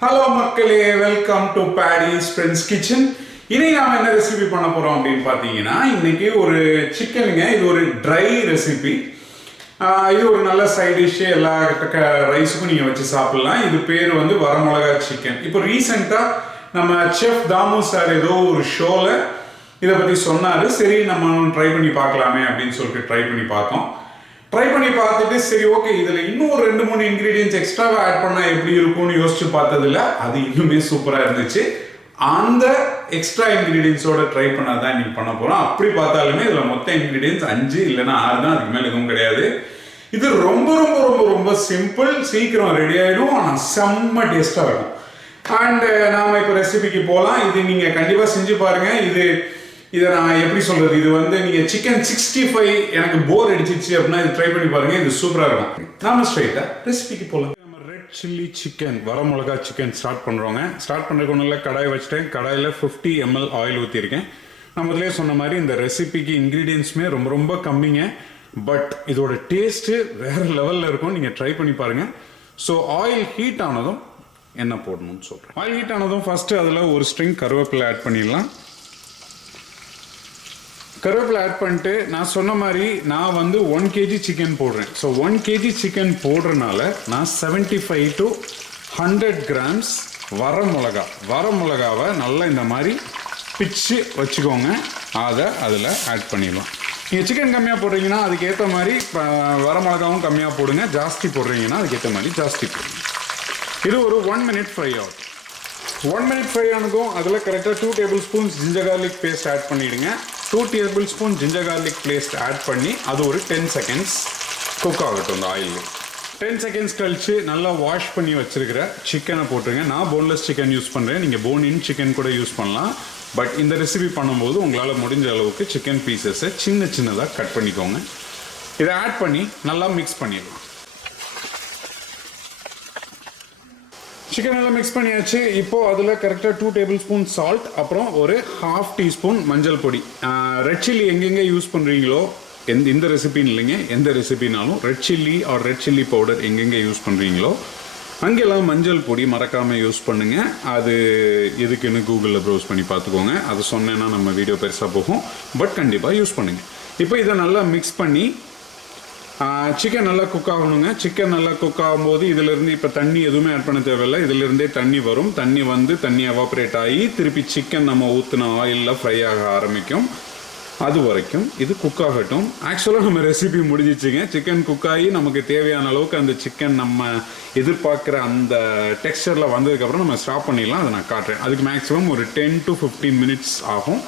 Hello மக்களே, welcome to பேடிஸ் friends kitchen. இனி நாம் என்ன ரெசிபி பண்ண போகிறோம் அப்படின்னு பார்த்தீங்கன்னா, இன்னைக்கு ஒரு சிக்கனுங்க. இது ஒரு ட்ரை ரெசிபி. இது ஒரு நல்ல சைட் டிஷ்ஷு, எல்லா ரைஸுக்கும் நீங்கள் வச்சு சாப்பிட்லாம். இது பேர் வந்து வரமிளகா சிக்கன். இப்போ ரீசெண்டாக நம்ம செஃப் தாமு சார் ஏதோ ஒரு ஷோவில் இதை பற்றி சொன்னார். சரி, நம்ம ட்ரை பண்ணி பார்க்கலாமே அப்படின்னு சொல்லிட்டு ட்ரை பண்ணி பார்த்தோம். ட்ரை பண்ணி பார்த்துட்டு சரி ஓகே, இதில் இன்னும் ஒரு 2-3 இன்க்ரீடியன்ஸ் எக்ஸ்ட்ராவாக ஆட் பண்ணால் எப்படி இருக்கும்னு யோசிச்சு பார்த்ததில்ல. அது இன்னுமே சூப்பராக இருந்துச்சு. அந்த எக்ஸ்ட்ரா இன்க்ரீடியன்ஸோட ட்ரை பண்ணால் தான் இன்னைக்கு பண்ண போகிறோம். அப்படி பார்த்தாலுமே இதில் மொத்த இன்க்ரீடியன்ஸ் 5 இல்லைன்னா 6 தான், அதுக்கு மேலே எதுவும் கிடையாது. இது ரொம்ப ரொம்ப ரொம்ப ரொம்ப சிம்பிள், சீக்கிரம் ரெடி ஆகிடும், ஆனால் செம்ம டேஸ்ட்டாக இருக்கும். அண்டு நாம் இப்போ ரெசிபிக்கு போகலாம். இது நீங்கள் கண்டிப்பாக செஞ்சு பாருங்கள். இதை நான் எப்படி சொல்கிறது, இது வந்து நீங்கள் சிக்கன் 65 எனக்கு போர் அடிச்சிச்சு அப்படின்னா இது ட்ரை பண்ணி பாருங்கள். இது சூப்பராக இருக்கும். நாம ஸ்ட்ரைட்டாக ரெசிபிக்கு போகலாம். நம்ம ரெட் சில்லி சிக்கன், வரமிளகா சிக்கன் ஸ்டார்ட் பண்ணுறோங்க. ஸ்டார்ட் பண்ணுறதுக்கு ஒன்றும் இல்லை, கடாய் வச்சுட்டேன். கடாயில் 50 ml ஆயில் ஊற்றிருக்கேன். நான் முதலே சொன்ன மாதிரி இந்த ரெசிபிக்கு இன்க்ரீடியன்ஸுமே ரொம்ப ரொம்ப கம்மிங்க. பட் இதோட டேஸ்ட்டு வேறு லெவலில் இருக்கும். நீங்கள் ட்ரை பண்ணி பாருங்கள். ஸோ ஆயில் ஹீட் ஆனதும் என்ன போடணும்னு சொல்கிறேன். ஆயில் ஹீட் ஆனதும் ஃபஸ்ட்டு அதில் ஒரு ஸ்ட்ரிங் கருவேப்பிலை ஆட் பண்ணிடலாம். கருவேப்பிலை ஆட் பண்ணிட்டு நான் சொன்ன மாதிரி நான் வந்து 1 kg சிக்கன் போடுறேன். ஸோ 1 kg சிக்கன் போடுறதுனால நான் 75 to 100 grams வரமிளகாவை நல்லா இந்த மாதிரி பிச்சு வச்சுக்கோங்க. அதை அதில் ஆட் பண்ணிடலாம். நீங்கள் சிக்கன் கம்மியாக போடுறீங்கன்னா அதுக்கேற்ற மாதிரி வரமிளகாவும் கம்மியாக போடுங்க. ஜாஸ்தி போடுறீங்கன்னா அதுக்கேற்ற மாதிரி ஜாஸ்தி போடுங்க. இது ஒரு 1 minute ஃப்ரை ஆகும். 1 minute ஃப்ரை ஆனதும் அதில் கரெக்டாக 2 tablespoons ginger garlic paste add பண்ணிவிடுங்க. 2 tablespoon ginger garlic paste add பண்ணி அது ஒரு 10 seconds குக் ஆகட்டும் இந்த ஆயில். 10 seconds கழிச்சு நல்லா வாஷ் பண்ணி வச்சிருக்கிற சிக்கனை போட்டுருங்க. நான் போன்லெஸ் சிக்கன் யூஸ் பண்ணுறேன். நீங்கள் போன் இன் சிக்கன் கூட யூஸ் பண்ணலாம். பட் இந்த ரெசிபி பண்ணும்போது உங்களால் முடிஞ்ச அளவுக்கு சிக்கன் பீசஸை சின்னதாக கட் பண்ணிக்கோங்க. இதை ஆட் பண்ணி நல்லா மிக்ஸ் பண்ணிடலாம். சிக்கன் எல்லாம் மிக்ஸ் பண்ணியாச்சு. இப்போது அதில் கரெக்டாக 2 tablespoon சால்ட், அப்புறம் ஒரு 1/2 teaspoon மஞ்சள் பொடி. ரெட் சில்லி எங்கெங்கே யூஸ் பண்ணுறீங்களோ, இந்த ரெசிபின்னு இல்லைங்க, எந்த ரெசிபினாலும் red chilli or red chilli powder எங்கெங்கே யூஸ் பண்ணுறீங்களோ அங்கெல்லாம் மஞ்சள் பொடி மறக்காமல் யூஸ் பண்ணுங்கள். அது எதுக்குன்னு கூகுளில் ப்ரௌஸ் பண்ணி பார்த்துக்கோங்க. அது சொன்னேன்னா நம்ம வீடியோ பெருசாக போகும். பட் கண்டிப்பாக யூஸ் பண்ணுங்கள். இப்போ இதை நல்லா மிக்ஸ் பண்ணி சிக்கன் நல்லா குக் ஆகணுங்க. சிக்கன் நல்லா குக் ஆகும்போது இதிலேருந்து இப்போ தண்ணி எதுவுமே ஆட் பண்ண தேவையில்லை. இதிலிருந்தே தண்ணி வரும். தண்ணி எவாப்ரேட் ஆகி திருப்பி சிக்கன் நம்ம ஊற்றின ஆயிலில் ஃப்ரை ஆக ஆரம்பிக்கும். அது வரைக்கும் இது குக் ஆகட்டும். ஆக்சுவலாக நம்ம ரெசிபி முடிஞ்சிச்சுங்க. சிக்கன் குக் ஆகி நமக்கு தேவையான அளவுக்கு அந்த சிக்கன் நம்ம எதிர்பார்க்குற அந்த டெக்ஸ்சரில் வந்ததுக்கப்புறம் நம்ம ஸ்டாப் பண்ணிடலாம். அதை நான் காட்டுறேன். அதுக்கு மேக்ஸிமம் ஒரு 10 to 15 minutes ஆகும்.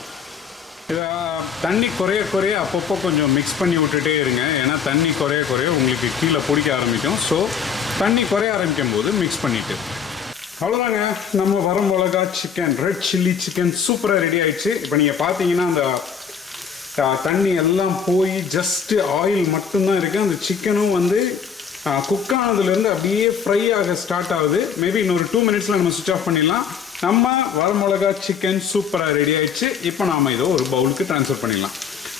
இதை தண்ணி குறைய அப்பப்போ கொஞ்சம் மிக்ஸ் பண்ணி விட்டுட்டே இருங்க. ஏன்னா தண்ணி குறைய உங்களுக்கு கீழே பிடிக்க ஆரம்பிக்கும். ஸோ தண்ணி குறைய ஆரம்பிக்கும் போது மிக்ஸ் பண்ணிவிட்டு அவ்வளோதாங்க. நம்ம வரமிளகா சிக்கன், ரெட் சில்லி சிக்கன் சூப்பராக ரெடி ஆயிடுச்சு. இப்போ நீங்கள் பார்த்தீங்கன்னா அந்த தண்ணி எல்லாம் போய் ஜஸ்ட்டு ஆயில் மட்டும்தான் இருக்குது. அந்த சிக்கனும் வந்து குக் ஆனதுலேருந்து அப்படியே ஃப்ரை ஆக ஸ்டார்ட் ஆகுது. மேபி இன்னொரு 2 minutesல நம்ம சுவிட்ச் ஆஃப் பண்ணிடலாம். நம்ம வரமிளகா சிக்கன் சூப்பராக ரெடி ஆயிடுச்சு. இப்போ நாம் இதை ஒரு பவுலுக்கு ட்ரான்ஸ்ஃபர் பண்ணிடலாம்.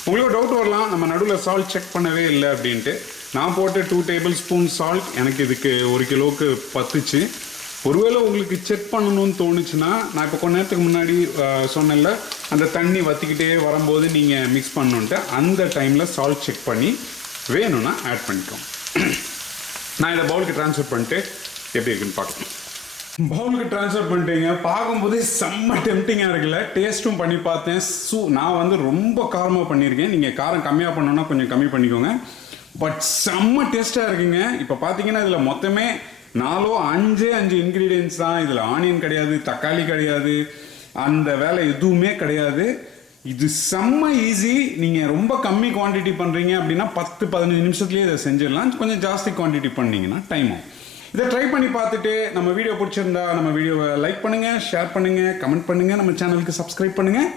உங்களுக்கு டவுட் வரலாம், நம்ம நடுவில் சால்ட் செக் பண்ணவே இல்லை அப்படின்ட்டு. நான் போட்டு 2 tablespoon சால்ட் எனக்கு இதுக்கு 1 கிலோவுக்கு பத்துச்சு. ஒருவேளை உங்களுக்கு செக் பண்ணணும்னு தோணுச்சுன்னா, நான் இப்போ கொஞ்ச நேரத்துக்கு முன்னாடி சொன்னேன்ல, அந்த தண்ணி வற்றிக்கிட்டே வரும்போது நீங்கள் மிக்ஸ் பண்ணணுன்ட்டு அந்த டைமில் சால்ட் செக் பண்ணி வேணும்னா ஆட் பண்ணிக்கோங்க. நான் இதை பவுலுக்கு ட்ரான்ஸ்ஃபர் பண்ணிட்டு எப்படி இருக்குன்னு பார்க்கலாம். பவுலுக்கு ட்ரான்ஸ்ஃபர் பண்ணிட்டீங்க. பார்க்கும்போது செம்ம டெம்டிங்காக இருக்குல்ல. டேஸ்ட்டும் பண்ணி பார்த்தேன். நான் வந்து ரொம்ப காரமாக பண்ணியிருக்கேன். நீங்கள் காரம் கம்மியாக பண்ணோன்னா கொஞ்சம் கம்மி பண்ணிக்கோங்க. பட் செம்ம டேஸ்ட்டாக இருக்குங்க. இப்போ பார்த்தீங்கன்னா இதில் மொத்தமே 4-5 இன்க்ரீடியன்ஸ் தான். இதில் ஆனியன் கிடையாது, தக்காளி கிடையாது, அந்த வேலை எதுவுமே கிடையாது. இது செம்ம ஈஸி. நீங்கள் ரொம்ப கம்மி குவான்டிட்டி பண்ணுறீங்க அப்படின்னா 10-15 நிமிஷத்துலேயே இதை செஞ்சிடலாம். கொஞ்சம் ஜாஸ்தி குவான்டிட்டி பண்ணிங்கன்னா டைம் ஆகும். இதை ட்ரை பண்ணி பார்த்துட்டு நம்ம வீடியோ பிடிச்சிருந்தா நம்ம வீடியோவை லைக் பண்ணுங்கள், ஷேர் பண்ணுங்கள், கமெண்ட் பண்ணுங்கள், நம்ம சேனலுக்கு சப்ஸ்கிரைப் பண்ணுங்கள்,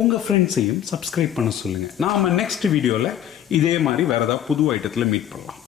உங்கள் ஃப்ரெண்ட்ஸையும் சப்ஸ்கிரைப் பண்ண சொல்லுங்கள். நாம் நெக்ஸ்ட் வீடியோவில் இதே மாதிரி வேறு ஏதாவது புது ஐட்டத்தில் மீட் பண்ணலாம்.